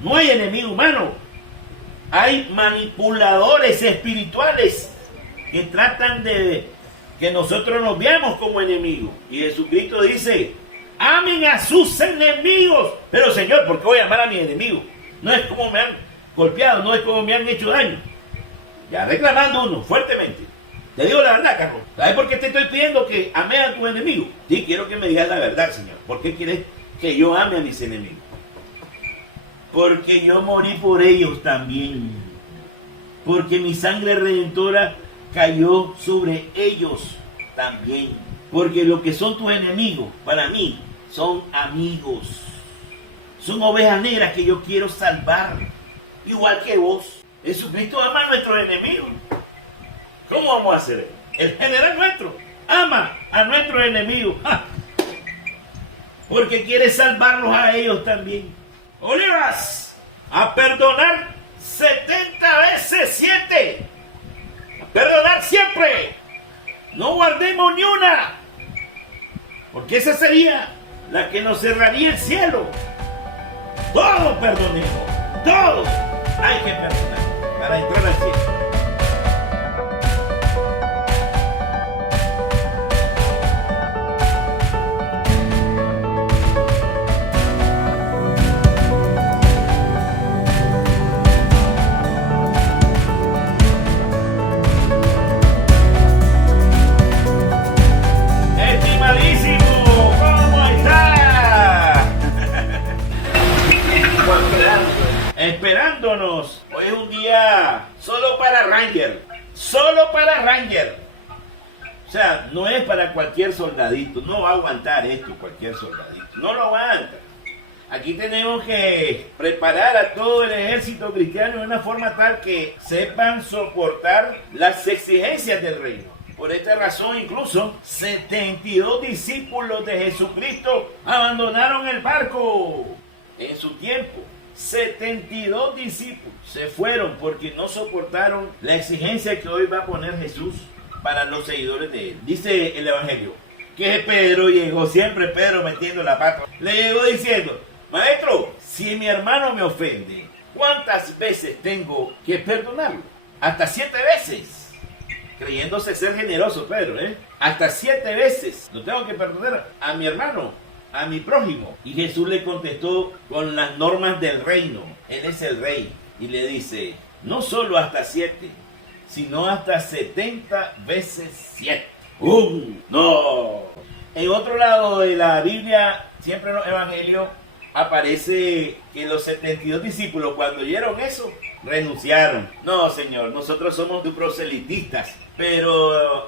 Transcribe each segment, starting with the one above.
No hay enemigo humano. Hay manipuladores espirituales que tratan de que nosotros nos veamos como enemigos. Y Jesucristo dice, amen a sus enemigos. Pero Señor, ¿por qué voy a amar a mis enemigos? No es como me han golpeado, no es como me han hecho daño. Ya reclamando uno fuertemente. Te digo la verdad, Carlos. ¿Sabes por qué te estoy pidiendo que ame a tus enemigos? Sí, quiero que me digas la verdad, Señor. ¿Por qué quieres que yo ame a mis enemigos? Porque yo morí por ellos también. Porque mi sangre redentora cayó sobre ellos también. Porque lo que son tus enemigos, para mí, son amigos. Son ovejas negras que yo quiero salvar. Igual que vos. Jesucristo ama a nuestros enemigos. ¿Cómo vamos a hacer eso? El general nuestro ama a nuestros enemigos. ¡Ja! Porque quiere salvarlos a ellos también. Olivas, a perdonar 70 veces 7. A perdonar siempre. No guardemos ni una. Porque esa sería la que nos cerraría el cielo. Todos perdonemos. Todos hay que perdonar para entrar al cielo. Esperándonos. Hoy es un día solo para Ranger. Solo para Ranger. O sea, no es para cualquier soldadito. No va a aguantar esto cualquier soldadito. No lo aguanta. Aquí tenemos que preparar a todo el ejército cristiano de una forma tal que sepan soportar las exigencias del reino. Por esta razón, incluso 72 discípulos de Jesucristo abandonaron el barco en su tiempo. 72 discípulos se fueron porque no soportaron la exigencia que hoy va a poner Jesús para los seguidores de él. Dice el Evangelio que Pedro llegó, siempre Pedro metiendo la pata, le llegó diciendo, maestro, si mi hermano me ofende, ¿cuántas veces tengo que perdonarlo? Hasta 7 veces. Creyéndose ser generoso Pedro, hasta 7 veces lo tengo que perdonar a mi hermano, a mi prójimo. Y Jesús le contestó con las normas del reino. Él es el rey. Y le dice, no solo hasta 7, sino hasta 70 veces 7. ¡No! En otro lado de la Biblia, siempre en los evangelios, aparece que los 72 discípulos, cuando oyeron eso, renunciaron. No, Señor, nosotros somos proselitistas, pero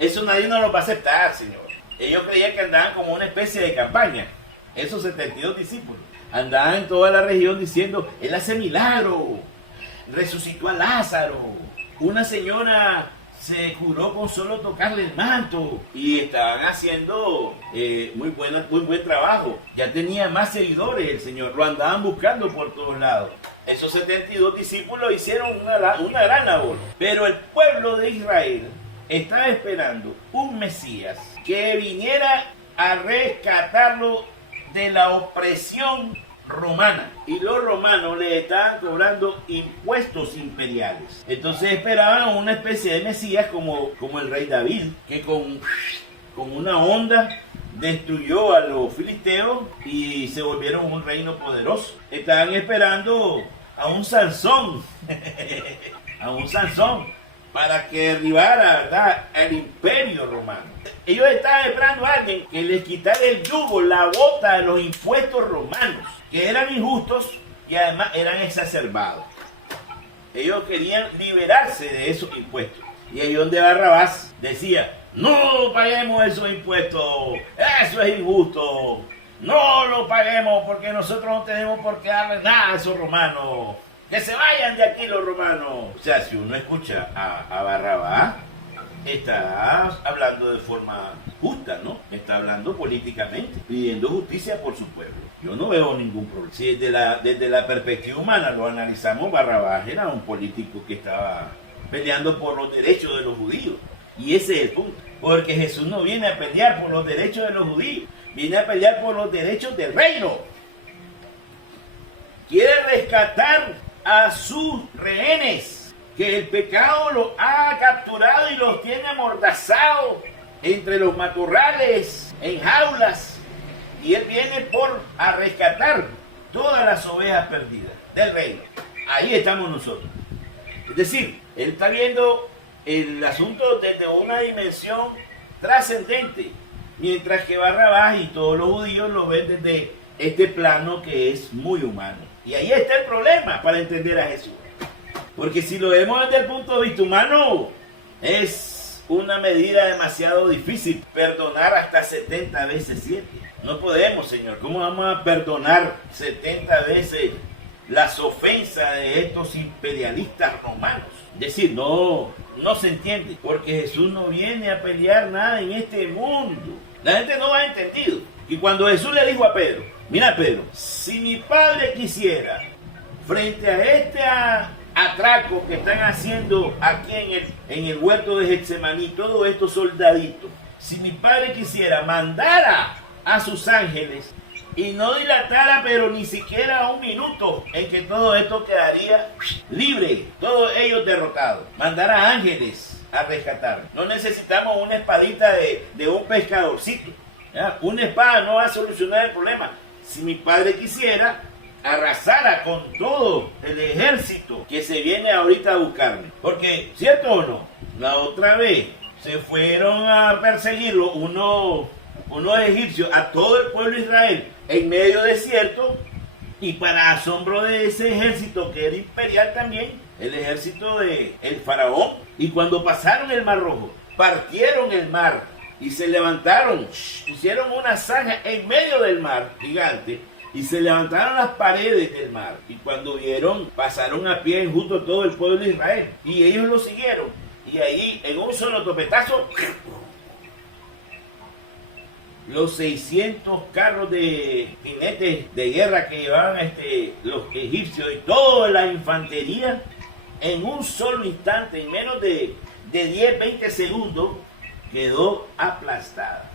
eso nadie nos lo va a aceptar, Señor. Ellos creían que andaban como una especie de campaña. Esos 72 discípulos andaban en toda la región diciendo, Él hace milagro, resucitó a Lázaro. Una señora se curó con solo tocarle el manto. Y estaban haciendo muy buen trabajo. Ya tenía más seguidores el Señor. Lo andaban buscando por todos lados. Esos 72 discípulos hicieron una gran labor. Pero el pueblo de Israel estaba esperando un Mesías que viniera a rescatarlo de la opresión romana. Y los romanos le estaban cobrando impuestos imperiales. Entonces esperaban una especie de Mesías como el rey David, que con una onda destruyó a los filisteos y se volvieron un reino poderoso. Estaban esperando a un Sansón, a un Sansón, para que derribara, ¿verdad?, el imperio romano. Ellos estaban esperando a alguien que les quitara el yugo, la bota de los impuestos romanos, que eran injustos y además eran exacerbados. Ellos querían liberarse de esos impuestos. Y ahí donde Barrabás decía, no paguemos esos impuestos, eso es injusto, no lo paguemos porque nosotros no tenemos por qué darle nada a esos romanos. ¡Que se vayan de aquí los romanos! O sea, si uno escucha a Barrabás, está hablando de forma justa, ¿no? Está hablando políticamente, pidiendo justicia por su pueblo. Yo no veo ningún problema. Si desde la perspectiva humana lo analizamos, Barrabás era un político que estaba peleando por los derechos de los judíos. Y ese es el punto. Porque Jesús no viene a pelear por los derechos de los judíos, viene a pelear por los derechos del reino. rescatar a sus rehenes, que el pecado los ha capturado y los tiene amordazados entre los matorrales, en jaulas, y Él viene a rescatar todas las ovejas perdidas del reino. Ahí estamos nosotros. Es decir, Él está viendo el asunto desde una dimensión trascendente, mientras que Barrabás y todos los judíos lo ven desde este plano que es muy humano. Y ahí está el problema para entender a Jesús. Porque si lo vemos desde el punto de vista humano, es una medida demasiado difícil perdonar hasta 70 veces 7. No podemos, Señor. ¿Cómo vamos a perdonar 70 veces las ofensas de estos imperialistas romanos? Es decir, no se entiende, porque Jesús no viene a pelear nada en este mundo. La gente no ha entendido. Y cuando Jesús le dijo a Pedro, mira Pedro, si mi padre quisiera, frente a este atraco que están haciendo aquí en el huerto de Getsemaní, todos estos soldaditos, si mi padre quisiera, mandara a sus ángeles y no dilatara, pero ni siquiera un minuto, en que todo esto quedaría libre, todos ellos derrotados. Mandara ángeles a rescatar. No necesitamos una espadita de un pescadorcito, ¿ya? Una espada no va a solucionar el problema. Si mi padre quisiera, arrasara con todo el ejército que se viene ahorita a buscarme. Porque, ¿cierto o no? La otra vez se fueron a perseguirlo unos egipcios a todo el pueblo de Israel en medio desierto, y para asombro de ese ejército que era imperial también, el ejército de el faraón, y cuando pasaron el Mar Rojo, partieron el mar y se levantaron, hicieron una zanja en medio del mar gigante, y se levantaron las paredes del mar, y cuando vieron, pasaron a pie justo todo el pueblo de Israel, y ellos lo siguieron, y ahí en un solo topetazo, los 600 carros de jinetes de guerra que llevaban los egipcios y toda la infantería, en un solo instante, en menos de 10-20 segundos, quedó aplastada.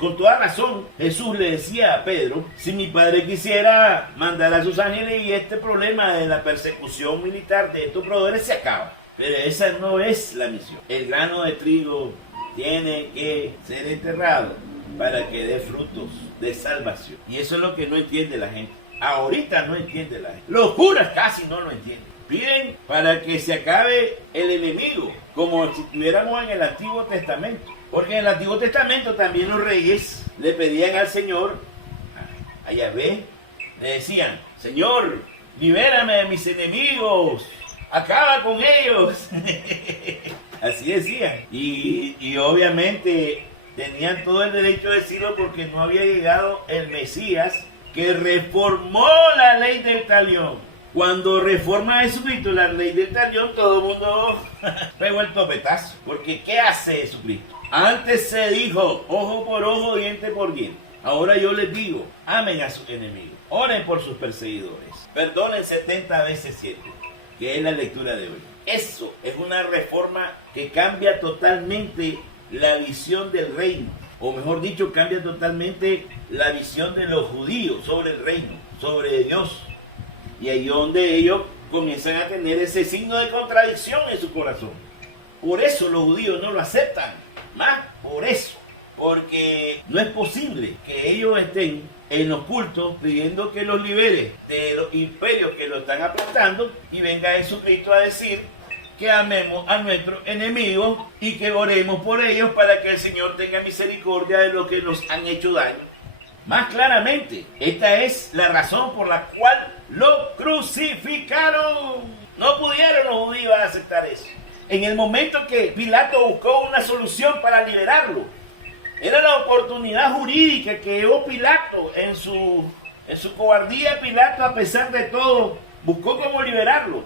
Con toda razón, Jesús le decía a Pedro, si mi padre quisiera mandar a sus ángeles y este problema de la persecución militar de estos proveedores se acaba. Pero esa no es la misión. El grano de trigo tiene que ser enterrado para que dé frutos de salvación. Y eso es lo que no entiende la gente. Ahorita no entiende la gente. Los curas casi no lo entienden. Piden para que se acabe el enemigo, como si estuviéramos en el Antiguo Testamento. Porque en el Antiguo Testamento también los reyes le pedían al Señor, a Yahvé, le decían, Señor, libérame de mis enemigos, acaba con ellos. Así decían. Y obviamente tenían todo el derecho de decirlo, porque no había llegado el Mesías que reformó la ley del talión. Cuando reforma Jesucristo la ley del talión, todo el mundo pegó el topetazo. Porque ¿qué hace Jesucristo? Antes se dijo ojo por ojo, diente por diente. Ahora yo les digo, amen a sus enemigos, oren por sus perseguidores, perdonen 70 veces 7, que es la lectura de hoy. Eso es una reforma que cambia totalmente la visión del reino, o mejor dicho, cambia totalmente la visión de los judíos sobre el reino, sobre Dios. Y ahí es donde ellos comienzan a tener ese signo de contradicción en su corazón. Por eso los judíos no lo aceptan, más por eso, porque no es posible que ellos estén en los cultos pidiendo que los libere de los imperios que lo están aplastando, y venga Jesucristo a decir que amemos a nuestros enemigos y que oremos por ellos para que el Señor tenga misericordia de los que nos han hecho daño. Más claramente, esta es la razón por la cual lo crucificaron. No pudieron los judíos aceptar eso. En el momento que Pilato buscó una solución para liberarlo, era la oportunidad jurídica que llevó Pilato en su cobardía. Pilato, a pesar de todo, buscó cómo liberarlo.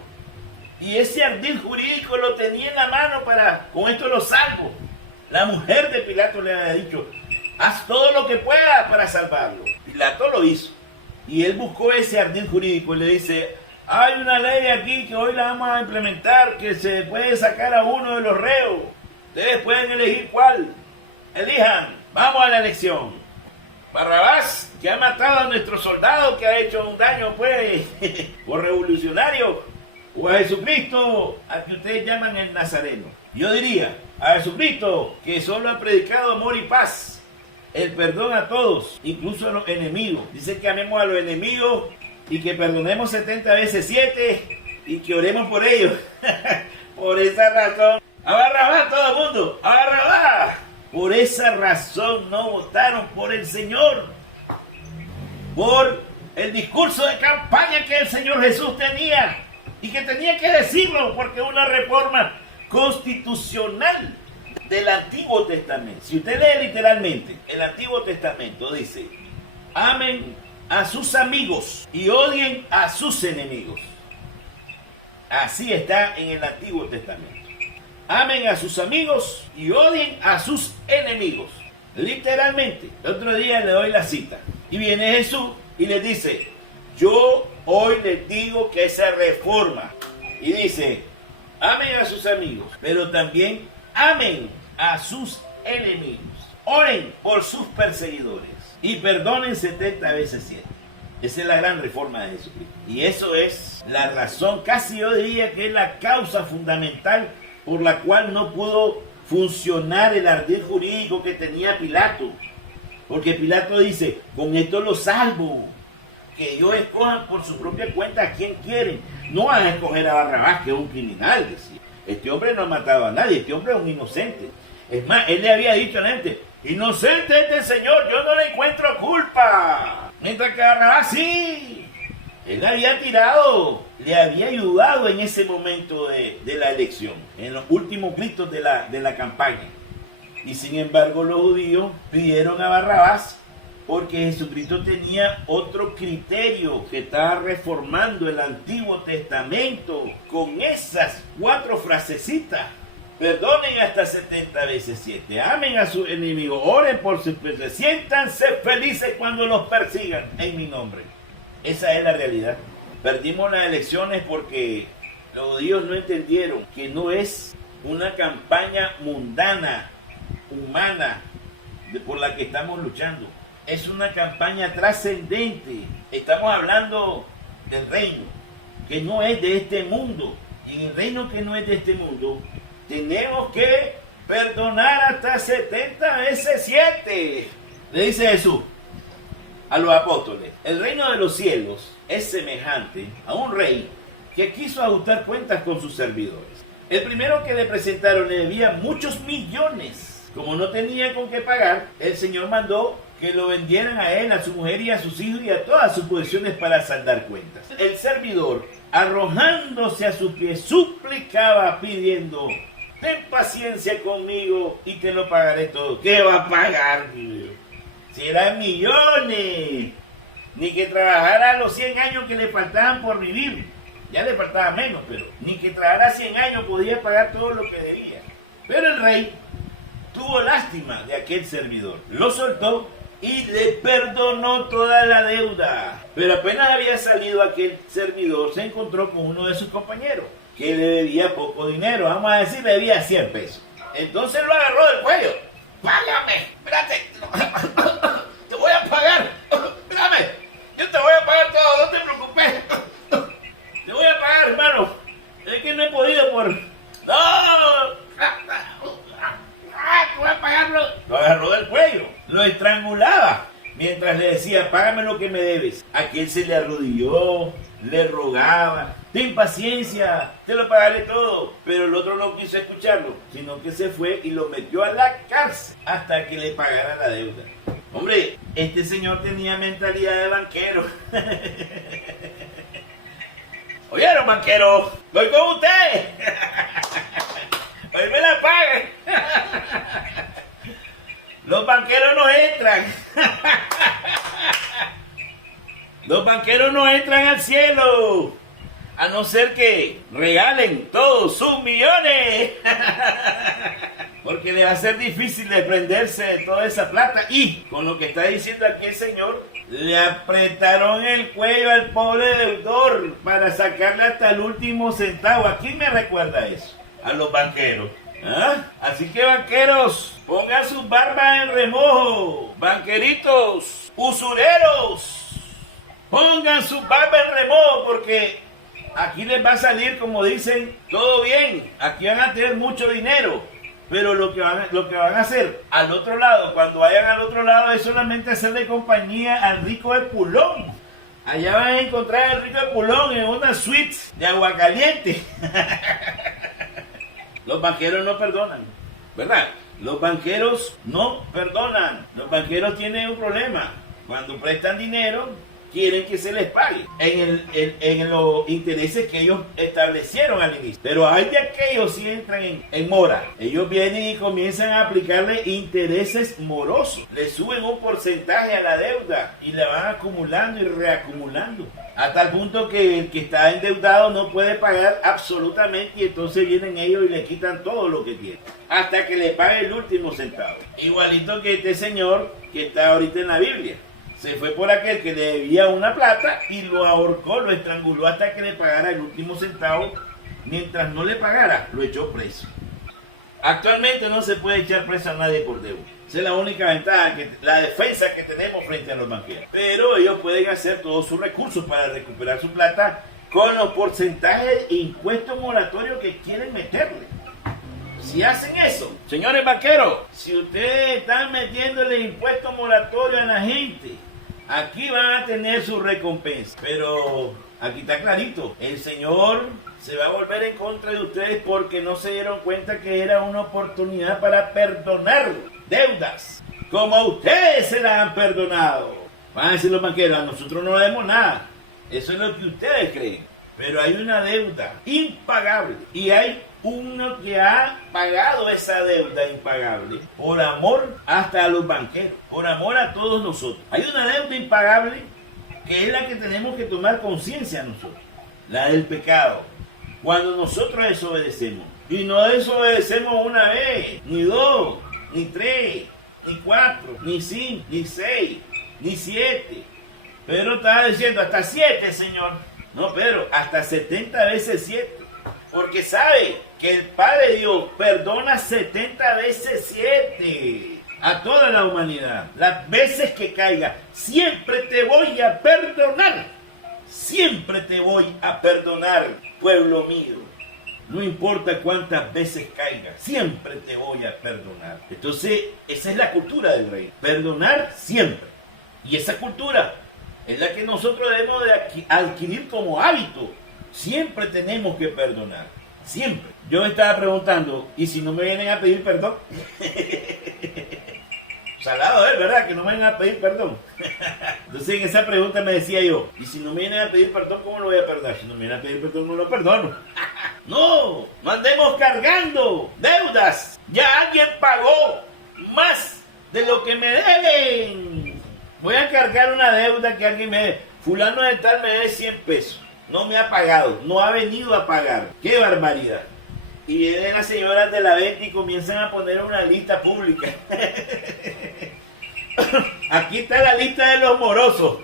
Y ese ardid jurídico lo tenía en la mano con esto lo salvo. La mujer de Pilato le había dicho, haz todo lo que pueda para salvarlo. Pilato lo hizo. Y él buscó ese ardid jurídico y le dice, hay una ley aquí que hoy la vamos a implementar, que se puede sacar a uno de los reos. Ustedes pueden elegir cuál. Elijan. Vamos a la elección. Barrabás, que ha matado a nuestro soldado, que ha hecho un daño, pues, por revolucionario, o a Jesucristo, al que ustedes llaman el Nazareno. Yo diría, a Jesucristo, que solo ha predicado amor y paz, el perdón a todos, incluso a los enemigos. Dice que amemos a los enemigos y que perdonemos 70 veces 7 y que oremos por ellos. Por esa razón, a Barrabás todo el mundo, a Barrabás. Por esa razón no votaron por el Señor, por el discurso de campaña que el Señor Jesús tenía y que tenía que decirlo porque es una reforma constitucional del Antiguo Testamento. Si usted lee literalmente el Antiguo Testamento, dice: amen a sus amigos y odien a sus enemigos. Así está en el Antiguo Testamento. Amen a sus amigos y odien a sus enemigos. Literalmente. El otro día le doy la cita. Y viene Jesús y les dice: yo hoy les digo que esa reforma. Y dice: amen a sus amigos, pero también amen a sus enemigos. Oren por sus perseguidores y perdonen 70 veces 7. Esa es la gran reforma de Jesucristo. Y eso es la razón, casi yo diría que es la causa fundamental por la cual no pudo funcionar el ardid jurídico que tenía Pilato. Porque Pilato dice: con esto lo salvo, que ellos escojan por su propia cuenta a quien quieren. No van a escoger a Barrabás, que es un criminal, decía. Este hombre no ha matado a nadie, este hombre es un inocente. Es más, él le había dicho a la gente: inocente este señor, yo no le encuentro culpa. Mientras que Barrabás sí. Él había tirado, le había ayudado en ese momento de la elección, en los últimos gritos de la campaña. Y sin embargo los judíos pidieron a Barrabás porque Jesucristo tenía otro criterio, que estaba reformando el Antiguo Testamento con esas 4 frasecitas. Perdonen hasta 70 veces 7, amen a sus enemigos, oren por sus perseguidores, siéntanse felices cuando los persigan en mi nombre. Esa es la realidad. Perdimos las elecciones porque los judíos no entendieron que no es una campaña mundana, humana, por la que estamos luchando. Es una campaña trascendente. Estamos hablando del reino, que no es de este mundo. Y en el reino que no es de este mundo, tenemos que perdonar hasta 70 veces 7. Le dice Jesús a los apóstoles: el reino de los cielos es semejante a un rey que quiso ajustar cuentas con sus servidores. El primero que le presentaron le debía muchos millones. Como no tenía con qué pagar, el Señor mandó que lo vendieran a él, a su mujer y a sus hijos y a todas sus posesiones para saldar cuentas. El servidor, arrojándose a sus pies, suplicaba pidiendo: ten paciencia conmigo y te lo pagaré todo. ¿Qué va a pagar? Si eran millones, ni que trabajara los 100 años que le faltaban por vivir, ya le faltaba menos, pero ni que trabajara 100 años podía pagar todo lo que debía. Pero el rey tuvo lástima de aquel servidor, lo soltó y le perdonó toda la deuda. Pero apenas había salido aquel servidor, se encontró con uno de sus compañeros, que le debía poco dinero, vamos a decir, le debía 100 pesos. Entonces lo agarró del cuello: págame, espérate, te voy a pagar, espérame, yo te voy a pagar todo, no te preocupes, te voy a pagar, hermano, es que no he podido por... ¡No! Te voy a pagarlo. Lo agarró del cuello, lo estrangulaba, mientras le decía: págame lo que me debes. Aquel se le arrodilló, le rogaba: ten paciencia, te lo pagaré todo. Pero el otro no quiso escucharlo, sino que se fue y lo metió a la cárcel hasta que le pagara la deuda. Hombre, este señor tenía mentalidad de banquero. ¿Oyeron, banquero? ¡Voy con usted! ¡Hoy me la pagan! Los banqueros no entran. Los banqueros no entran al cielo, a no ser que regalen todos sus millones. Porque le va a ser difícil desprenderse de toda esa plata. Y con lo que está diciendo aquí el señor, le apretaron el cuello al pobre deudor para sacarle hasta el último centavo. ¿A quién me recuerda eso? A los banqueros. ¿Ah? Así que banqueros, pongan sus barbas en remojo. Banqueritos, usureros, pongan sus barbas en remojo porque aquí les va a salir, como dicen, todo bien. Aquí van a tener mucho dinero. Pero lo que van a hacer al otro lado, cuando vayan al otro lado, es solamente hacerle compañía al rico de Pulón. Allá van a encontrar al rico de Pulón en una suite de agua caliente. Los banqueros no perdonan, ¿verdad? Los banqueros no perdonan. Los banqueros tienen un problema. Cuando prestan dinero, quieren que se les pague en los intereses que ellos establecieron al inicio. Pero hay de aquellos si entran en mora. Ellos vienen y comienzan a aplicarle intereses morosos. Le suben un porcentaje a la deuda y la van acumulando y reacumulando. A tal punto que el que está endeudado no puede pagar absolutamente y entonces vienen ellos y le quitan todo lo que tiene. Hasta que le pague el último centavo. Igualito que este señor que está ahorita en la Biblia. Se fue por aquel que le debía una plata y lo ahorcó, lo estranguló hasta que le pagara el último centavo. Mientras no le pagara, lo echó preso. Actualmente no se puede echar preso a nadie por deuda. Esa es la única ventaja, la defensa que tenemos frente a los banqueros. Pero ellos pueden hacer todos sus recursos para recuperar su plata con los porcentajes e impuestos moratorios que quieren meterle. Si hacen eso, señores banqueros, si ustedes están metiéndole impuestos moratorios a la gente, aquí van a tener su recompensa. Pero aquí está clarito, el Señor se va a volver en contra de ustedes porque no se dieron cuenta que era una oportunidad para perdonar deudas, como ustedes se las han perdonado. Van a decir los banqueros, a nosotros no debemos nada. Eso es lo que ustedes creen. Pero hay una deuda impagable y hay uno que ha pagado esa deuda impagable por amor hasta a los banqueros, por amor a todos nosotros. Hay una deuda impagable que es la que tenemos que tomar conciencia nosotros, la del pecado. Cuando nosotros desobedecemos, y no desobedecemos una vez, ni dos, ni tres, ni cuatro, ni cinco, ni seis, ni siete. Pedro estaba diciendo hasta 7, Señor. No, Pedro, hasta 70 veces 7. Porque sabe que el Padre Dios perdona 70 veces 7 a toda la humanidad. Las veces que caiga, siempre te voy a perdonar. Siempre te voy a perdonar, pueblo mío. No importa cuántas veces caiga, siempre te voy a perdonar. Entonces, esa es la cultura del rey. Perdonar siempre. Y esa cultura es la que nosotros debemos de adquirir como hábito. Siempre tenemos que perdonar. Siempre. Yo me estaba preguntando, ¿y si no me vienen a pedir perdón? Salado es, ¿verdad? Que no me vienen a pedir perdón. Entonces en esa pregunta me decía yo, ¿y si no me vienen a pedir perdón, cómo lo voy a perdonar? Si no me vienen a pedir perdón, no lo perdono. No, no andemos cargando deudas. Ya alguien pagó más de lo que me deben. Voy a cargar una deuda que alguien me debe. Fulano de tal me debe 100 pesos. No me ha pagado, no ha venido a pagar. ¡Qué barbaridad! Y vienen las señoras de la venta y comienzan a poner una lista pública. Aquí está la lista de los morosos.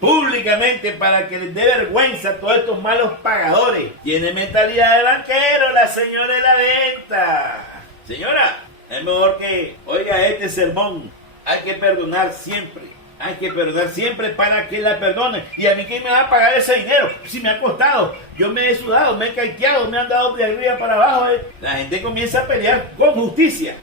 Públicamente, para que les dé vergüenza a todos estos malos pagadores. Tiene mentalidad de banquero la señora de la venta. Señora, es mejor que oiga este sermón. Hay que perdonar siempre. Hay que perdonar siempre para que la perdonen. ¿Y a mí quién me va a pagar ese dinero? Si me ha costado. Yo me he sudado, me he caiteado, me han dado de arriba para abajo. La gente comienza a pelear con justicia.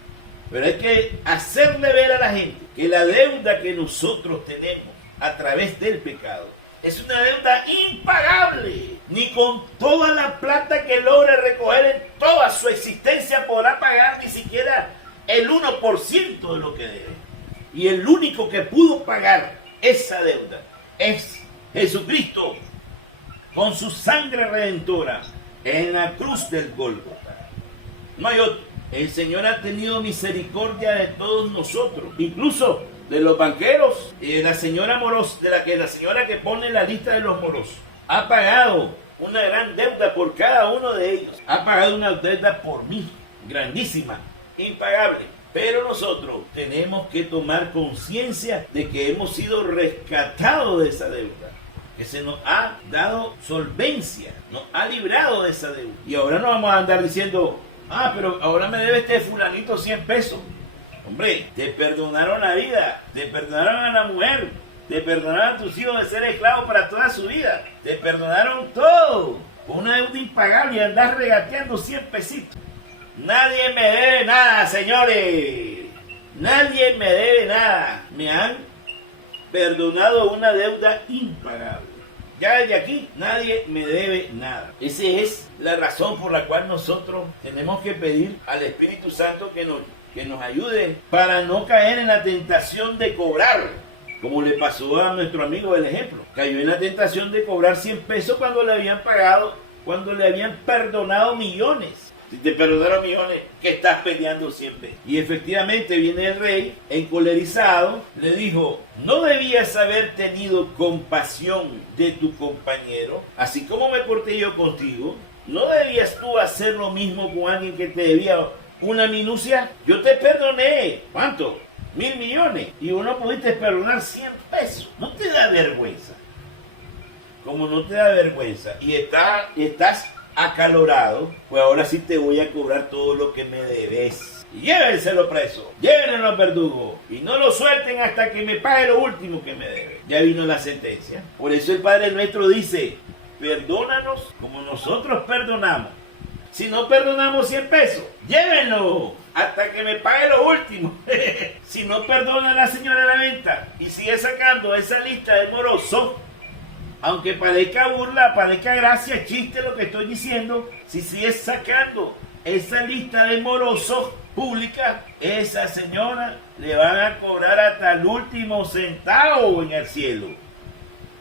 Pero hay que hacerle ver a la gente que la deuda que nosotros tenemos a través del pecado es una deuda impagable. Ni con toda la plata que logre recoger en toda su existencia podrá pagar ni siquiera el 1% de lo que debe. Y el único que pudo pagar esa deuda es Jesucristo con su sangre redentora en la cruz del Gólgota. No hay otro. El Señor ha tenido misericordia de todos nosotros, incluso de los banqueros y de la señora morosa, de la señora que pone la lista de los morosos. Ha pagado una gran deuda por cada uno de ellos. Ha pagado una deuda por mí, grandísima, impagable. Pero nosotros tenemos que tomar conciencia de que hemos sido rescatados de esa deuda, que se nos ha dado solvencia, nos ha librado de esa deuda. Y ahora no vamos a andar diciendo, Ah, pero ahora me debe este fulanito 100 pesos. Hombre, te perdonaron la vida, te perdonaron a la mujer, te perdonaron a tus hijos de ser esclavos para toda su vida, te perdonaron todo. Una deuda impagable y andás regateando 100 pesitos. Nadie me debe nada, señores. Nadie me debe nada. Me han perdonado una deuda impagable. Ya desde aquí nadie me debe nada. Esa es la razón por la cual nosotros tenemos que pedir al Espíritu Santo que nos ayude para no caer en la tentación de cobrar, como le pasó a nuestro amigo del ejemplo. Cayó en la tentación de cobrar 100 pesos cuando le habían pagado, cuando le habían perdonado millones. Si te perdonaron millones, ¿qué estás peleando siempre? Y efectivamente viene el rey, encolerizado, le dijo: ¿no debías haber tenido compasión de tu compañero, así como me porté yo contigo? ¿No debías tú hacer lo mismo con alguien que te debía una minucia? Yo te perdoné, ¿cuánto? 1.000 millones. Y vos no pudiste perdonar 100 pesos. ¿No te da vergüenza? Como no te da vergüenza y estás acalorado, pues ahora sí te voy a cobrar todo lo que me debes. Y llévenselo preso, llévenlo al verdugo y no lo suelten hasta que me pague lo último que me debe. Ya vino la sentencia. Por eso el Padre nuestro dice: perdónanos como nosotros perdonamos. Si no perdonamos 100 pesos, llévenlo hasta que me pague lo último. Si no perdona a la señora de la venta y sigue sacando esa lista de morosos, aunque parezca burla, parezca gracia, chiste lo que estoy diciendo, si sigues sacando esa lista de morosos pública, esa señora le van a cobrar hasta el último centavo en el cielo.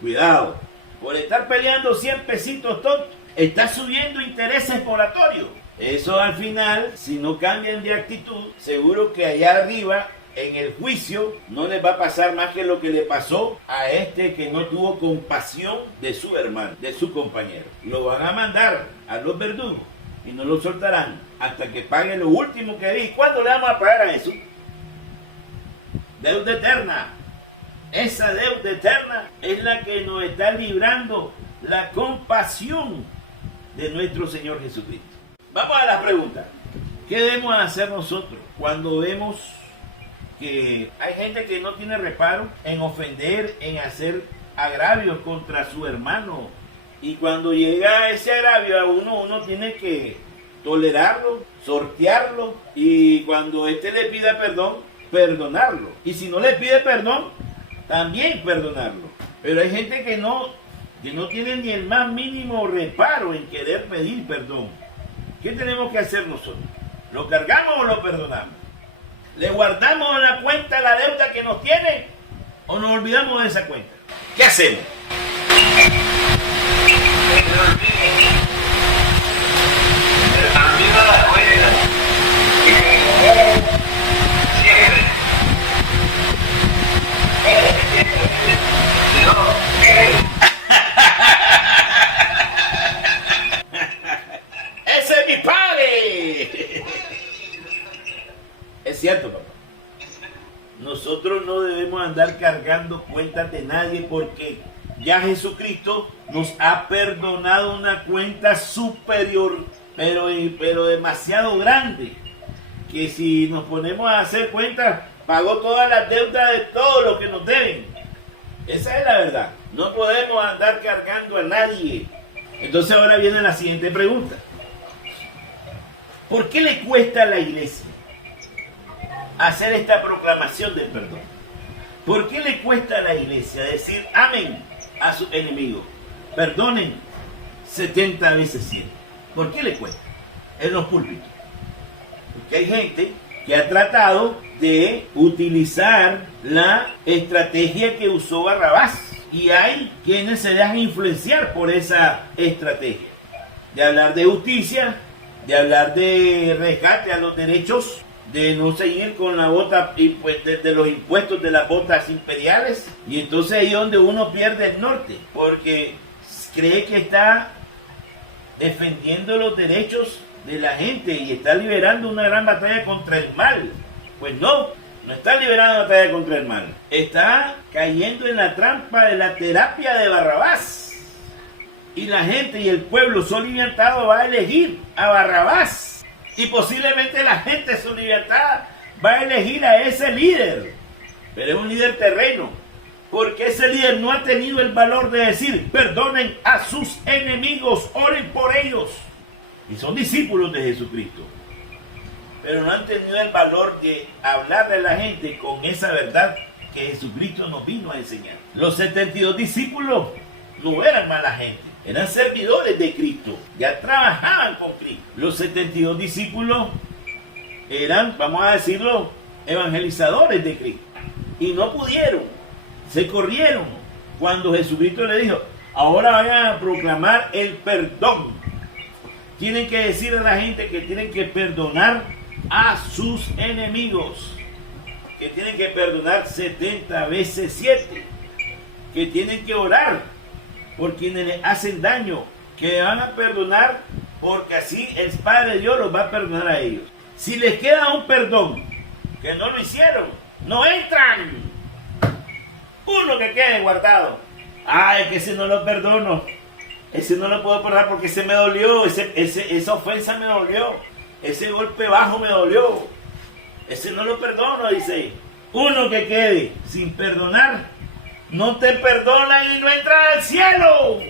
Cuidado, por estar peleando 100 pesitos tontos, está subiendo intereses exploratorios. Eso al final, si no cambian de actitud, seguro que allá arriba en el juicio no les va a pasar más que lo que le pasó a este que no tuvo compasión de su hermano, de su compañero. Lo van a mandar a los verdugos y no lo soltarán hasta que pague lo último que vi. ¿Cuándo le vamos a pagar a eso? Deuda eterna. Esa deuda eterna es la que nos está librando la compasión de nuestro Señor Jesucristo. Vamos a la pregunta. ¿Qué debemos hacer nosotros cuando vemos que hay gente que no tiene reparo en ofender, en hacer agravios contra su hermano? Y cuando llega ese agravio a uno tiene que tolerarlo, sortearlo, y cuando éste le pida perdón, perdonarlo. Y si no le pide perdón, también perdonarlo. Pero hay gente que no tiene ni el más mínimo reparo en querer pedir perdón. ¿Qué tenemos que hacer nosotros? ¿Lo cargamos o lo perdonamos? ¿Le guardamos en la cuenta la deuda que nos tiene o nos olvidamos de esa cuenta? ¿Qué hacemos? ¡Ese es mi padre! Es cierto, papá. Nosotros no debemos andar cargando cuentas de nadie porque ya Jesucristo nos ha perdonado una cuenta superior, pero demasiado grande, que si nos ponemos a hacer cuentas, pagó todas las deudas de todo lo que nos deben. Esa es la verdad. No podemos andar cargando a nadie. Entonces ahora viene la siguiente pregunta. ¿Por qué le cuesta a la iglesia hacer esta proclamación del perdón? ¿Por qué le cuesta a la iglesia decir amén a sus enemigos? Perdonen 70 veces 100. ¿Por qué le cuesta? En los púlpitos. Porque hay gente que ha tratado de utilizar la estrategia que usó Barrabás. Y hay quienes se dejan influenciar por esa estrategia. De hablar de justicia, de hablar de rescate a los derechos, de no seguir con la bota de los impuestos de las botas imperiales. Y entonces ahí es donde uno pierde el norte, porque cree que está defendiendo los derechos de la gente y está liberando una gran batalla contra el mal. Pues no está liberando una batalla contra el mal. Está cayendo en la trampa de la terapia de Barrabás. Y la gente y el pueblo soliviantado va a elegir a Barrabás Y posiblemente la gente en su libertad va a elegir a ese líder. Pero es un líder terreno. Porque ese líder no ha tenido el valor de decir, perdonen a sus enemigos, oren por ellos. Y son discípulos de Jesucristo. Pero no han tenido el valor de hablarle a la gente con esa verdad que Jesucristo nos vino a enseñar. Los 72 discípulos no eran mala gente, eran servidores de Cristo, ya trabajaban con Cristo. Los 72 discípulos eran, vamos a decirlo, evangelizadores de Cristo. Y no pudieron, se corrieron cuando Jesucristo le dijo, ahora vayan a proclamar el perdón. Tienen que decir a la gente que tienen que perdonar a sus enemigos, que tienen que perdonar 70 veces 7, que tienen que orar por quienes les hacen daño, que van a perdonar porque así el Padre Dios los va a perdonar a ellos. Si les queda un perdón, que no lo hicieron, no entran. Uno que quede guardado. Ay, que ese no lo perdono. Ese no lo puedo perdonar porque ese me dolió. Esa ofensa me dolió. Ese golpe bajo me dolió. Ese no lo perdono, dice. Uno que quede sin perdonar, no te perdonan y no entran al cielo.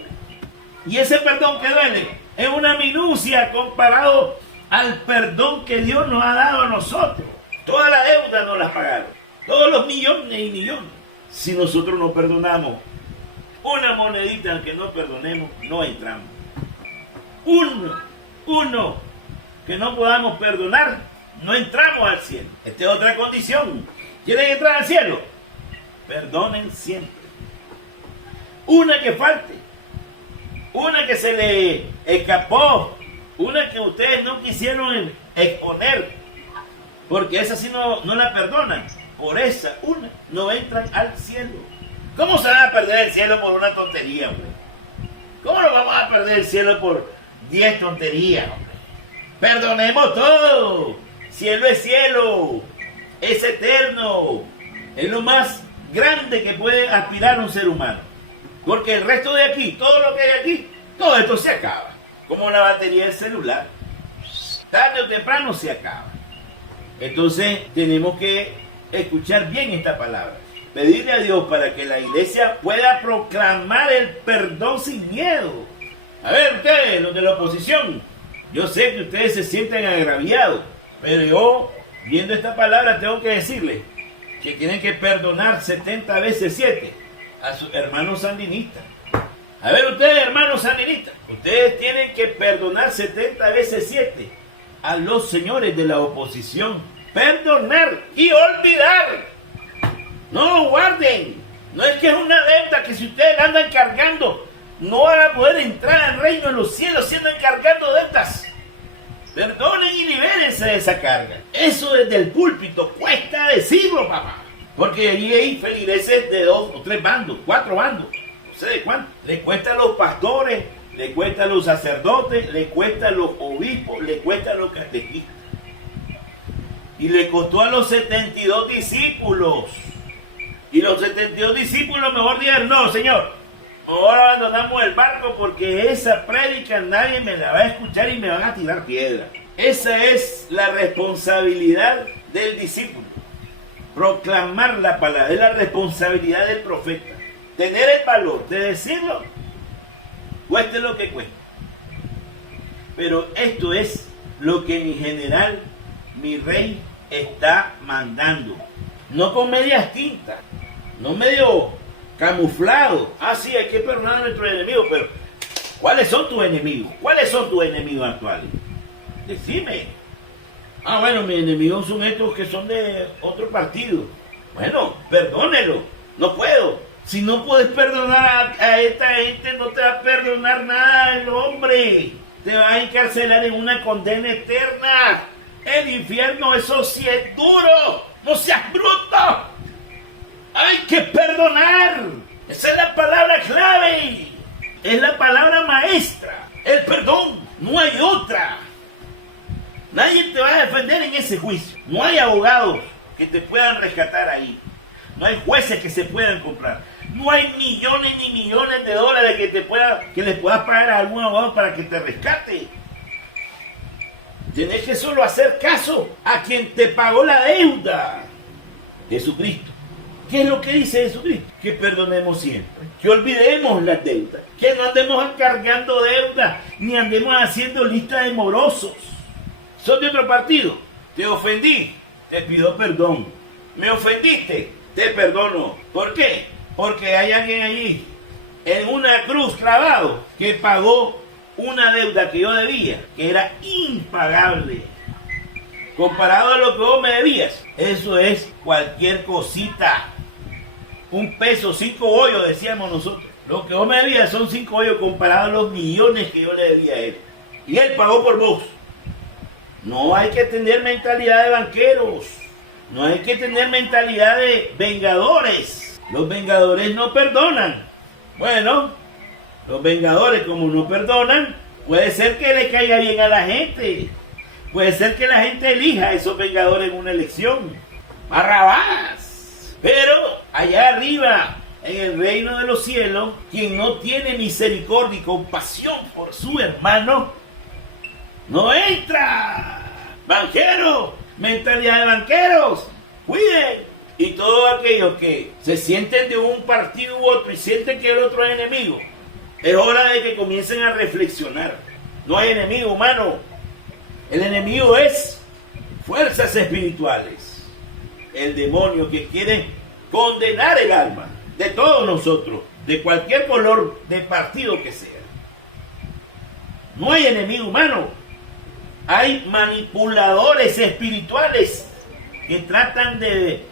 Y ese perdón que duele es una minucia comparado al perdón que Dios nos ha dado a nosotros. Toda la deuda nos la pagaron. Todos los millones y millones. Si nosotros no perdonamos, una monedita que no perdonemos, no entramos. Uno que no podamos perdonar, no entramos al cielo. Esta es otra condición. ¿Quieren entrar al cielo? Perdonen siempre. Una que falte, una que se le escapó, una que ustedes no quisieron exponer, porque esa sí no la perdonan. Por esa una no entran al cielo. ¿Cómo se van a perder el cielo por una tontería, hombre? ¿Cómo lo vamos a perder el cielo por 10 tonterías, hombre? Perdonemos todo. Cielo es cielo. Es eterno. Es lo más grande que puede aspirar un ser humano. Porque el resto de aquí, todo lo que hay aquí, todo esto se acaba. Como la batería del celular. Tarde o temprano se acaba. Entonces tenemos que escuchar bien esta palabra. Pedirle a Dios para que la iglesia pueda proclamar el perdón sin miedo. A ver, ustedes, los de la oposición, yo sé que ustedes se sienten agraviados, pero yo, viendo esta palabra, tengo que decirles que tienen que perdonar 70 veces 7 a sus hermanos sandinistas. A ver, ustedes, hermanos sandinistas, ustedes tienen que perdonar 70 veces 7 a los señores de la oposición. Perdonar y olvidar. No lo guarden. No es que es una deuda que si ustedes la andan cargando, no van a poder entrar al reino de los cielos si andan cargando deudas. Perdonen y libérense de esa carga. Eso desde el púlpito cuesta decirlo, papá. Porque allí hay feligreses de 2 o 3 bandos, 4 bandos. No sé de cuánto. Le cuesta a los pastores, le cuesta a los sacerdotes, le cuesta a los obispos, le cuesta a los catequistas. Y le costó a los 72 discípulos. Y los 72 discípulos mejor dijeron, no, Señor, ahora abandonamos el barco porque esa prédica nadie me la va a escuchar y me van a tirar piedra. Esa es la responsabilidad del discípulo. Proclamar la palabra es la responsabilidad del profeta. Tener el valor de decirlo, cueste lo que cueste. Pero esto es lo que mi general, mi rey, está mandando. No con medias tintas, no medio camuflado. Ah, sí, hay que perdonar a nuestros enemigos, pero ¿cuáles son tus enemigos? ¿Cuáles son tus enemigos actuales? Decime. Ah, bueno, mis enemigos son estos que son de otro partido. Bueno, perdónelo. No puedo. Si no puedes perdonar a esta gente, no te va a perdonar nada el hombre. Te vas a encarcelar en una condena eterna. El infierno, eso sí es duro. No seas bruto. Hay que perdonar. Esa es la palabra clave. Es la palabra maestra. El perdón. No hay otra. Nadie te va a defender en ese juicio. No hay abogados que te puedan rescatar ahí. No hay jueces que se puedan comprar. No hay millones ni millones de dólares que les puedas pagar a algún abogado para que te rescate. Tienes que solo hacer caso a quien te pagó la deuda. Jesucristo. ¿Qué es lo que dice Jesucristo? Que perdonemos siempre, que olvidemos las deudas, que no andemos encargando deudas, ni andemos haciendo lista de morosos. Son de otro partido. Te ofendí, te pido perdón. Me ofendiste, te perdono. ¿Por qué? Porque hay alguien allí, en una cruz clavado, que pagó una deuda que yo debía, que era impagable. Comparado a lo que vos me debías, eso es cualquier cosita. Un peso, 5 hoyos, decíamos nosotros. Lo que vos me debías son 5 hoyos comparado a los millones que yo le debía a él. Y él pagó por vos. No hay que tener mentalidad de banqueros. No hay que tener mentalidad de vengadores. Los vengadores no perdonan. Bueno, los vengadores como no perdonan, puede ser que le caiga bien a la gente. Puede ser que la gente elija a esos vengadores en una elección. Barrabás. Pero allá arriba, en el reino de los cielos, quien no tiene misericordia y compasión por su hermano, no entra. Banqueros, mentalidad de banqueros, cuiden. Y todos aquellos que se sienten de un partido u otro y sienten que el otro es enemigo, es hora de que comiencen a reflexionar. No hay enemigo humano. El enemigo es fuerzas espirituales. El demonio que quiere condenar el alma de todos nosotros, de cualquier color de partido que sea. No hay enemigo humano. Hay manipuladores espirituales que tratan de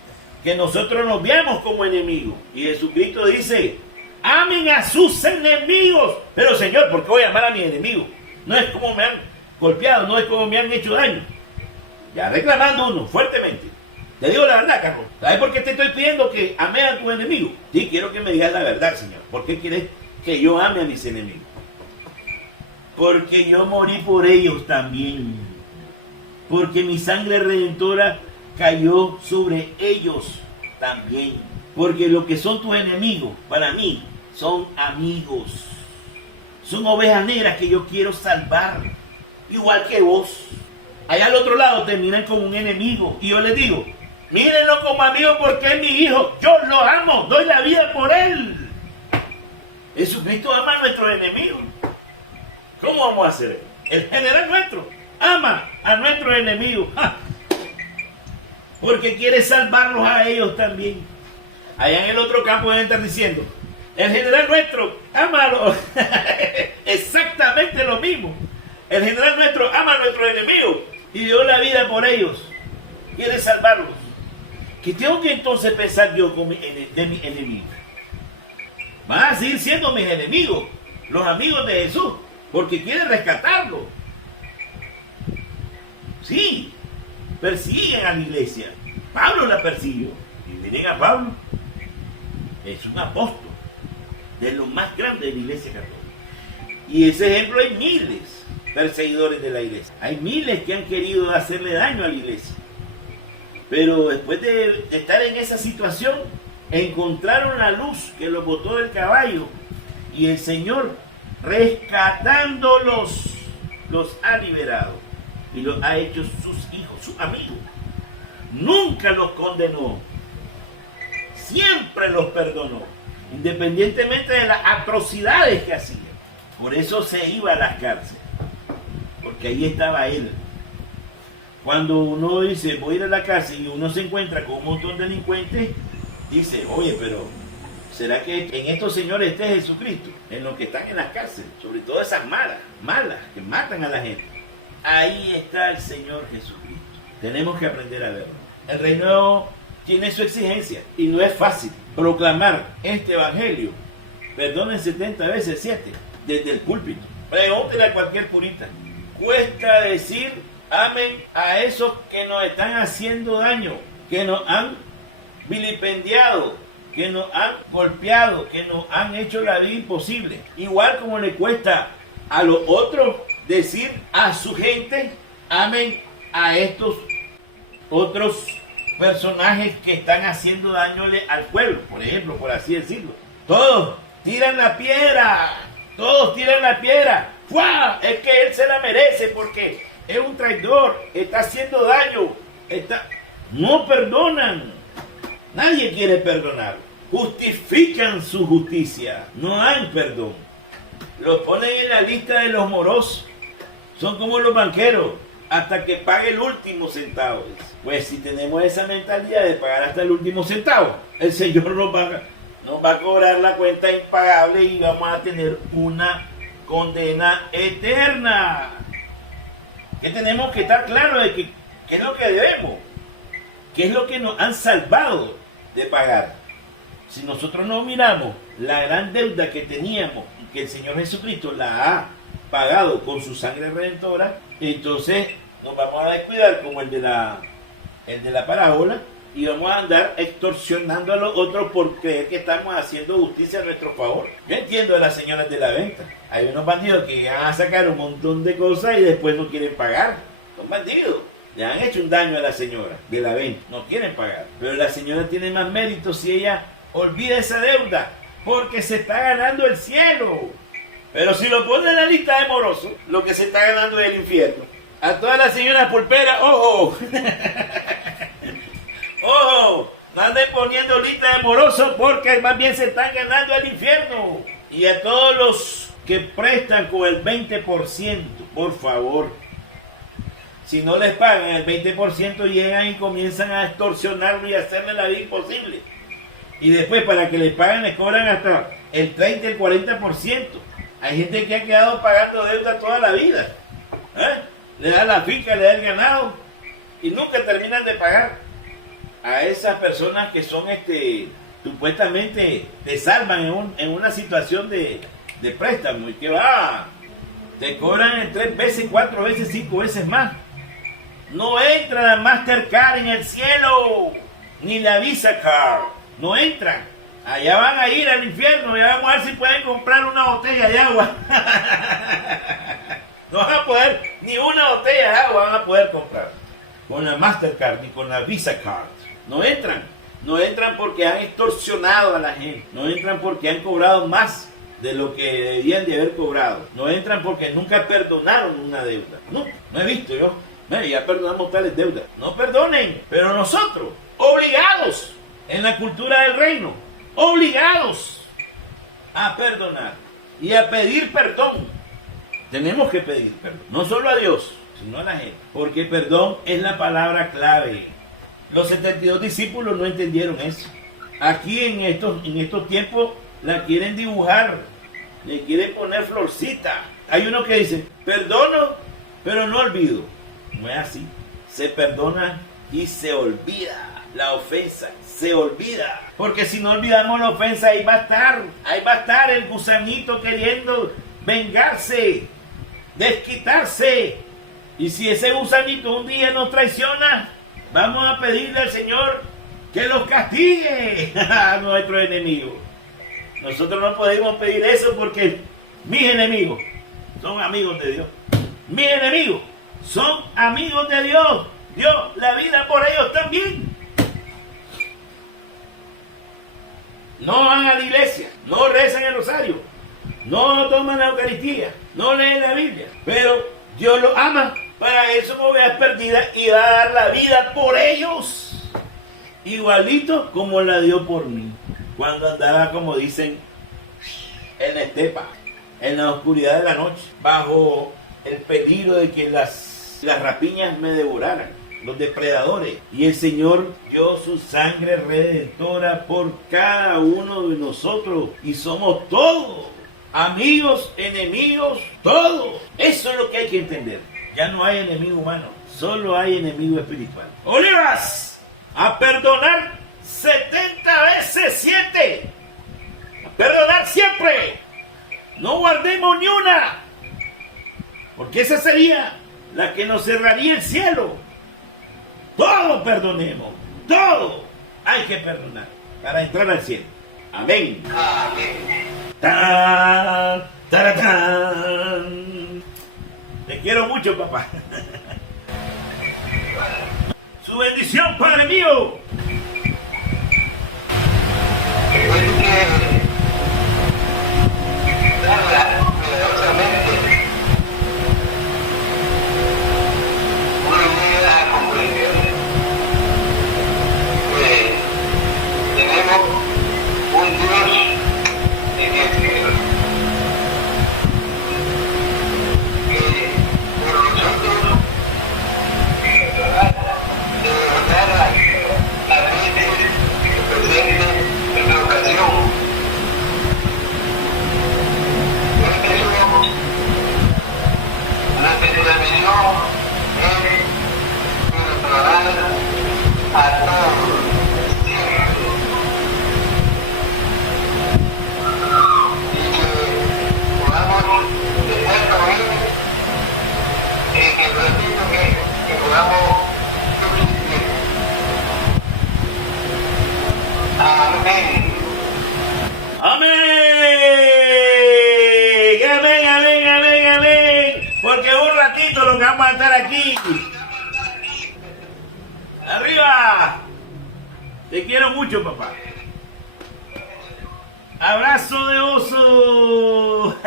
que nosotros nos veamos como enemigos. Y Jesucristo dice, amen a sus enemigos. Pero Señor, ¿por qué voy a amar a mis enemigos? No es como me han golpeado, no es como me han hecho daño. Ya reclamando uno fuertemente. Te digo la verdad, Carlos. ¿Sabes por qué te estoy pidiendo que ame a tu enemigo? Sí, quiero que me digas la verdad, Señor. ¿Por qué quieres que yo ame a mis enemigos? Porque yo morí por ellos también. Porque mi sangre redentora cayó sobre ellos también. Porque lo que son tus enemigos, para mí, son amigos. Son ovejas negras que yo quiero salvar. Igual que vos. Allá al otro lado te miran como un enemigo. Y yo les digo, mírenlo como amigo porque es mi hijo. Yo lo amo, doy la vida por él. Jesucristo ama a nuestros enemigos. ¿Cómo vamos a hacer eso? El general nuestro ama a nuestros enemigos. ¡Ja! Porque quiere salvarlos a ellos también. Allá en el otro campo deben estar diciendo, el general nuestro ama a los... Exactamente lo mismo. El general nuestro ama a nuestros enemigos y dio la vida por ellos. Quiere salvarlos. ¿Qué tengo que entonces pensar yo de mis enemigos? Van a seguir siendo mis enemigos, los amigos de Jesús, porque quieren rescatarlo. Sí, persiguen a la iglesia. Pablo la persiguió. Y miren a Pablo, es un apóstol de los más grandes de la iglesia católica. Y ese ejemplo hay miles perseguidores de la iglesia. Hay miles que han querido hacerle daño a la iglesia. Pero después de estar en esa situación, encontraron la luz que los botó del caballo. Y el Señor, rescatándolos, los ha liberado. Y los ha hecho sus hijos, sus amigos. Nunca los condenó. Siempre los perdonó. Independientemente de las atrocidades que hacían. Por eso se iba a las cárceles. Porque ahí estaba él. Cuando uno dice, voy a ir a la cárcel y uno se encuentra con un montón de delincuentes, dice, oye, pero ¿será que en estos señores está Jesucristo? En los que están en las cárceles, sobre todo esas malas, que matan a la gente. Ahí está el Señor Jesucristo. Tenemos que aprender a verlo. El reino tiene su exigencia y no es fácil proclamar este evangelio, perdonen 70 veces 7, desde el púlpito. Pregúntele a cualquier purita. Cuesta decir amén a esos que nos están haciendo daño, que nos han vilipendiado, que nos han golpeado, que nos han hecho la vida imposible. Igual como le cuesta a los otros decir a su gente amén a estos otros personajes que están haciendo daño al pueblo, por ejemplo, por así decirlo. Todos tiran la piedra. ¡Fua! Es que él se la merece porque es un traidor, está haciendo daño, no perdonan. Nadie quiere perdonar. Justifican su justicia. No hay perdón. Lo ponen en la lista de los morosos. Son como los banqueros, hasta que pague el último centavo. Pues si tenemos esa mentalidad de pagar hasta el último centavo, el Señor nos va a cobrar la cuenta impagable y vamos a tener una condena eterna. Que tenemos que estar claros de qué es lo que debemos, qué es lo que nos han salvado de pagar. Si nosotros no miramos la gran deuda que teníamos y que el Señor Jesucristo la ha pagado con su sangre redentora, entonces nos vamos a descuidar como el de la parábola y vamos a andar extorsionando a los otros por creer que estamos haciendo justicia a nuestro favor. Yo entiendo a las señoras de la venta. Hay unos bandidos que van a sacar un montón de cosas y después no quieren pagar. Son bandidos. Le han hecho un daño a la señora de la venta. No quieren pagar. Pero la señora tiene más mérito si ella olvida esa deuda, porque se está ganando el cielo. Pero si lo pone en la lista de morosos, lo que se está ganando es el infierno. A todas las señoras pulperas, ¡ojo! ¡Ojo! No anden poniendo lista de morosos porque más bien se están ganando el infierno. Y a todos los que prestan con el 20%, por favor, si no les pagan el 20%, llegan y comienzan a extorsionarlo y a hacerle la vida imposible. Y después, para que les paguen, les cobran hasta el 30 y el 40%. Hay gente que ha quedado pagando deuda toda la vida. Le da la finca, le da el ganado y nunca terminan de pagar. A esas personas que son supuestamente te salvan en una situación de préstamo y que te cobran en 3 veces, 4 veces, 5 veces más. No entra la Mastercard en el cielo, ni la Visa Card, no entran. Allá van a ir al infierno y vamos a ver si pueden comprar una botella de agua. No van a poder, ni una botella de agua van a poder comprar con la Mastercard ni con la Visa Card. No entran. No entran porque han extorsionado a la gente. No entran porque han cobrado más de lo que debían de haber cobrado. No entran porque nunca perdonaron una deuda. No he visto yo. Ya perdonamos tales deudas. No perdonen. Pero nosotros, obligados en la cultura del reino, obligados a perdonar y a pedir perdón. Tenemos que pedir perdón. No solo a Dios, sino a la gente. Porque perdón es la palabra clave. Los 72 discípulos no entendieron eso. Aquí en estos tiempos la quieren dibujar, le quieren poner florcita. Hay uno que dice, perdono, pero no olvido. No es así. Se perdona y se olvida. La ofensa se olvida. Porque si no olvidamos la ofensa, ahí va a estar el gusanito queriendo vengarse, desquitarse. Y si ese gusanito un día nos traiciona, vamos a pedirle al Señor que los castigue a nuestros enemigos. Nosotros no podemos pedir eso porque mis enemigos son amigos de Dios. Mis enemigos son amigos de Dios. Dios la vida por ellos también. No van a la iglesia, no rezan el rosario, no toman la Eucaristía, no leen la Biblia, pero Dios los ama. Para eso me voy a perdida y va a dar la vida por ellos. Igualito como la dio por mí. Cuando andaba, como dicen, en la estepa, en la oscuridad de la noche, bajo el peligro de que las rapiñas me devoraran, los depredadores. Y el Señor dio su sangre redentora por cada uno de nosotros. Y somos todos, amigos, enemigos, todos. Eso es lo que hay que entender. Ya no hay enemigo humano, solo hay enemigo espiritual. Olivas, a perdonar 70 veces 7. A perdonar siempre. No guardemos ni una. Porque esa sería la que nos cerraría el cielo. Todo perdonemos. Todo hay que perdonar para entrar al cielo. Amén. Amén. ¡Tan, taratán! Te quiero mucho, papá. Su bendición, Padre mío. Porque es un ratito lo que vamos a estar aquí. ¡Arriba! Te quiero mucho, papá. ¡Abrazo de oso!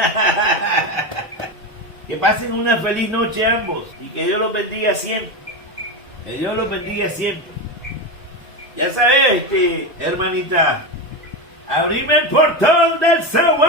Que pasen una feliz noche ambos y que Dios los bendiga siempre. Que Dios los bendiga siempre. Ya sabes, hermanita, abrime el portón del Subway.